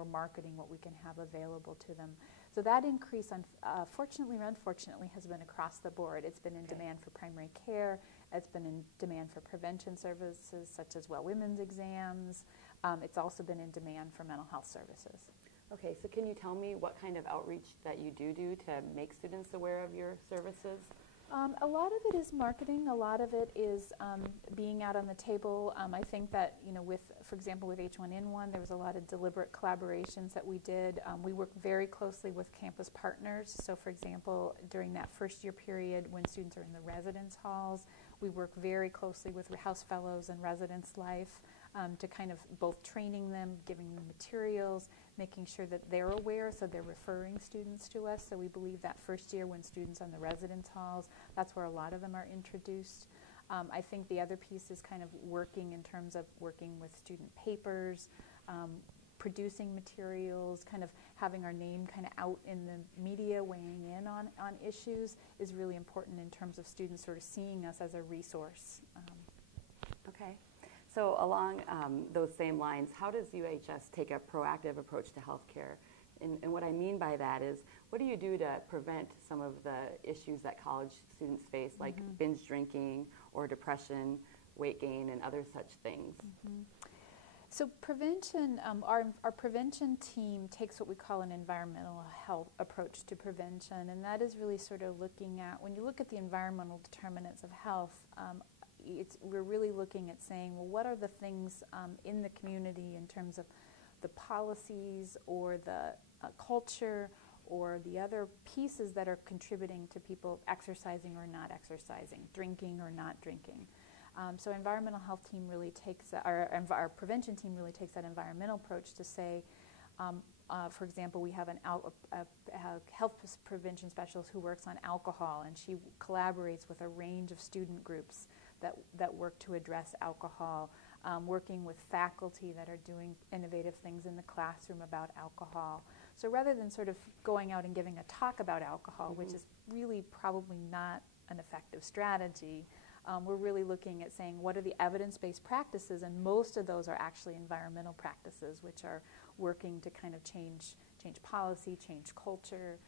we're marketing what we can have available to them. So that increase, fortunately or unfortunately, has been across the board. It's been in demand for primary care. It's been in demand for prevention services such as women's exams. It's also been in demand for mental health services. Okay, so can you tell me what kind of outreach that you do to make students aware of your services? A lot of it is marketing. A lot of it is being out on the table. I think that, for example, with H1N1, there was a lot of deliberate collaborations that we did. We work very closely with campus partners. So, for example, during that first year period when students are in the residence halls, we work very closely with House Fellows and Residence Life to kind of both training them, giving them materials, making sure that they're aware, so they're referring students to us. So we believe that first year when students are in the residence halls, that's where a lot of them are introduced. I think the other piece is kind of working in terms of working with student papers, producing materials, kind of having our name kind of out in the media, weighing in on issues is really important in terms of students sort of seeing us as a resource. Okay. So along those same lines, how does UHS take a proactive approach to healthcare? And what I mean by that is, what do you do to prevent some of the issues that college students face, like binge drinking or depression, weight gain, and other such things? So prevention, our prevention team takes what we call an environmental health approach to prevention, and that is really sort of looking at, when you look at the environmental determinants of health, we're really looking at saying, well, what are the things in the community in terms of the policies or the culture or the other pieces that are contributing to people exercising or not exercising, drinking or not drinking. So environmental health team really takes, our prevention team really takes that environmental approach to say, for example, we have a health prevention specialist who works on alcohol, and she collaborates with a range of student groups that work to address alcohol, working with faculty that are doing innovative things in the classroom about alcohol. So rather than sort of going out and giving a talk about alcohol, which is really probably not an effective strategy, we're really looking at saying, what are the evidence-based practices? And most of those are actually environmental practices, which are working to kind of change policy, change culture,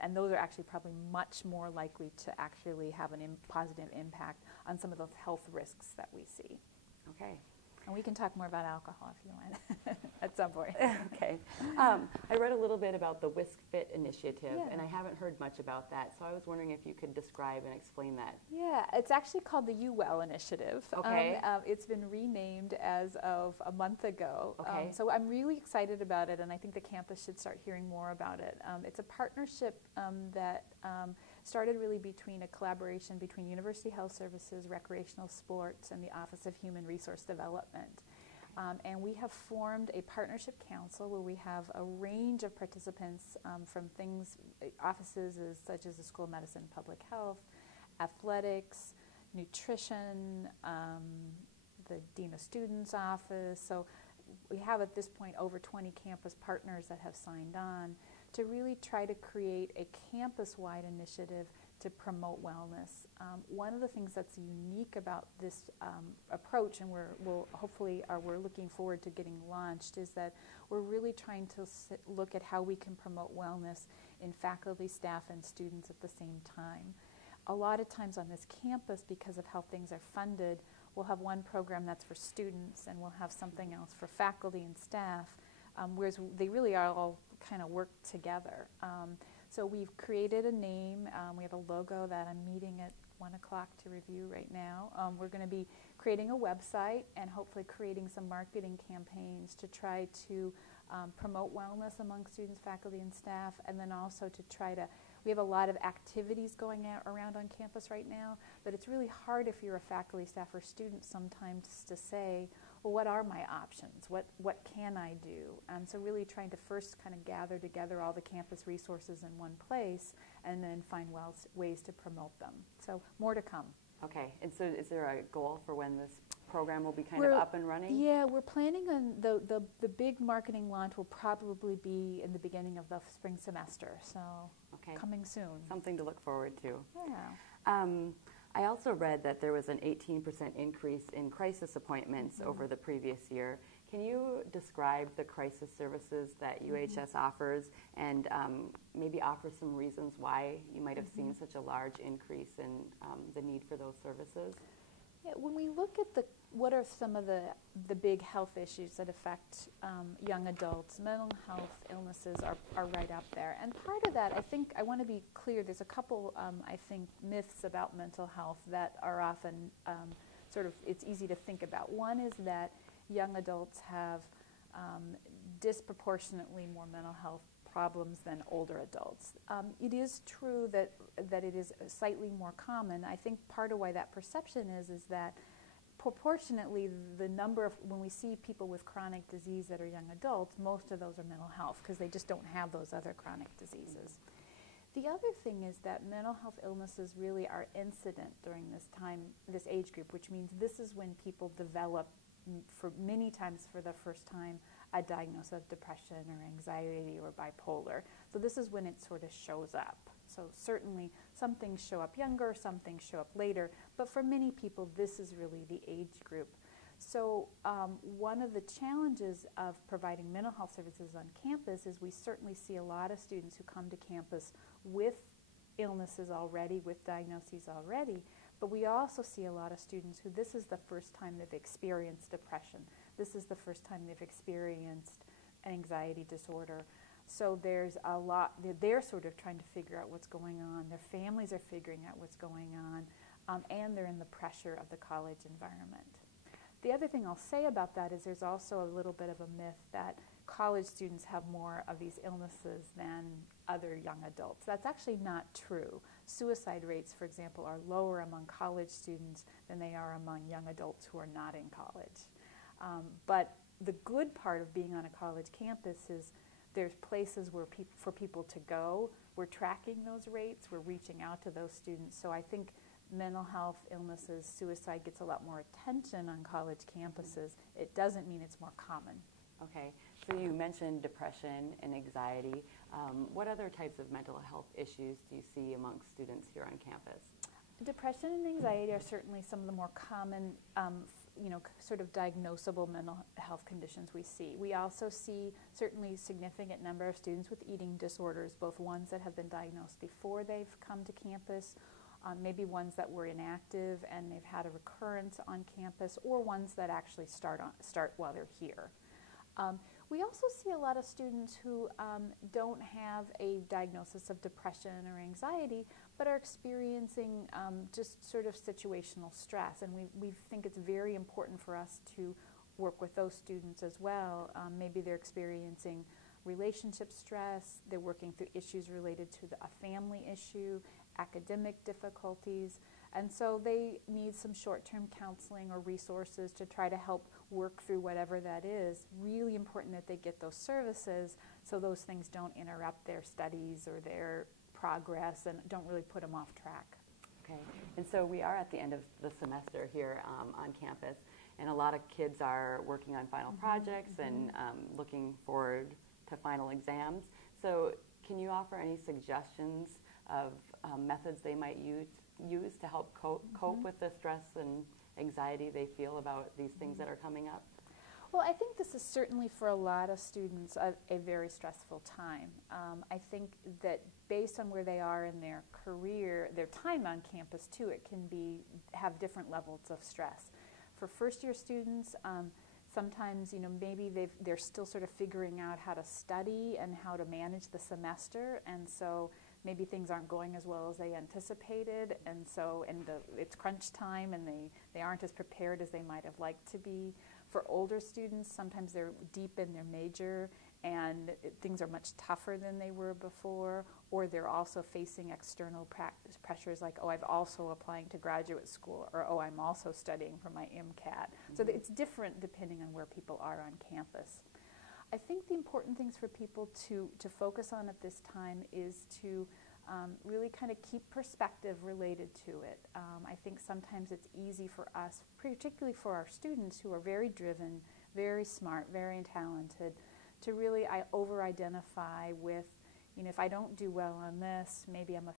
and those are actually probably much more likely to actually have a positive impact on some of those health risks that we see. Okay. And we can talk more about alcohol if you want at some point. Okay. I read a little bit about the Whisk Fit initiative, and I haven't heard much about that, so I was wondering if you could describe and explain that. Yeah, it's actually called the You Well Initiative. Okay. It's been renamed as of a month ago. Okay. So I'm really excited about it, and I think the campus should start hearing more about it. It's a partnership that started really between a collaboration between University Health Services, Recreational Sports, and the Office of Human Resource Development. And we have formed a partnership council where we have a range of participants from offices such as the School of Medicine and Public Health, athletics, nutrition, the Dean of Students Office. So we have at this point over 20 campus partners that have signed on to really try to create a campus-wide initiative to promote wellness. One of the things that's unique about this approach, and we're looking forward to getting launched, is that we're really trying to look at how we can promote wellness in faculty, staff, and students at the same time. A lot of times on this campus, because of how things are funded, we'll have one program that's for students, and we'll have something else for faculty and staff, whereas they really are all kind of work together. So we've created a name. We have a logo that I'm meeting at 1 o'clock to review right now. We're going to be creating a website and hopefully creating some marketing campaigns to try to promote wellness among students, faculty, and staff, and then also to try to, we have a lot of activities going around on campus right now, but it's really hard if you're a faculty, staff, or student sometimes to say, well, what are my options? What can I do? So really trying to first kind of gather together all the campus resources in one place and then find ways to promote them. So more to come. Okay, and so is there a goal for when this program will be kind of up and running? Yeah, we're planning on the big marketing launch will probably be in the beginning of the spring semester, so coming soon. Something to look forward to. Yeah. I also read that there was an 18% increase in crisis appointments over the previous year. Can you describe the crisis services that UHS offers and maybe offer some reasons why you might have seen such a large increase in the need for those services? Yeah, when we look at what are some of the big health issues that affect young adults, mental health illnesses are right up there. And part of that, I think, I want to be clear, there's a couple, I think, myths about mental health that are often it's easy to think about. One is that young adults have disproportionately more mental health problems than older adults. It is true that it is slightly more common. I think part of why that perception is that proportionately the number of, when we see people with chronic disease that are young adults, most of those are mental health because they just don't have those other chronic diseases. The other thing is that mental health illnesses really are incident during this time, this age group, which means this is when people develop, for many times for the first time, a diagnosis of depression or anxiety or bipolar. So this is when it sort of shows up. So certainly some things show up younger, some things show up later, but for many people this is really the age group. So one of the challenges of providing mental health services on campus is we certainly see a lot of students who come to campus with illnesses already, with diagnoses already, but we also see a lot of students who this is the first time they've experienced depression. This is the first time they've experienced an anxiety disorder. So there's a lot, they're sort of trying to figure out what's going on. Their families are figuring out what's going on, and they're in the pressure of the college environment. The other thing I'll say about that is there's also a little bit of a myth that college students have more of these illnesses than other young adults. That's actually not true. Suicide rates, for example, are lower among college students than they are among young adults who are not in college. But the good part of being on a college campus is there's places where for people to go. We're tracking those rates. We're reaching out to those students. So I think mental health illnesses, suicide gets a lot more attention on college campuses. It doesn't mean it's more common. Okay, so you mentioned depression and anxiety. What other types of mental health issues do you see amongst students here on campus? Depression and anxiety are certainly some of the more common sort of diagnosable mental health conditions we see. We also see certainly significant number of students with eating disorders, both ones that have been diagnosed before they've come to campus, maybe ones that were inactive and they've had a recurrence on campus, or ones that actually start while they're here. We also see a lot of students who don't have a diagnosis of depression or anxiety, but are experiencing just sort of situational stress. And we think it's very important for us to work with those students as well. Maybe they're experiencing relationship stress, they're working through issues related to a family issue, academic difficulties, and so they need some short-term counseling or resources to try to help work through whatever that is. Really important that they get those services so those things don't interrupt their studies or their progress and don't really put them off track. Okay, and so we are at the end of the semester here on campus, and a lot of kids are working on final projects and looking forward to final exams. So can you offer any suggestions of methods they might use to help cope with the stress and anxiety they feel about these things that are coming up? Well, I think this is certainly for a lot of students a very stressful time. I think that based on where they are in their career, their time on campus too, it can have different levels of stress. For first-year students, sometimes maybe they're still sort of figuring out how to study and how to manage the semester, and so maybe things aren't going as well as they anticipated, and so it's crunch time and they aren't as prepared as they might have liked to be. For older students, sometimes they're deep in their major and things are much tougher than they were before, or they're also facing external pressures like, oh, I'm also applying to graduate school, or oh, I'm also studying for my MCAT. So it's different depending on where people are on campus. I think the important things for people to focus on at this time is to really kind of keep perspective related to it. I think sometimes it's easy for us, particularly for our students who are very driven, very smart, very talented, to really over-identify with, if I don't do well on this, maybe I'm a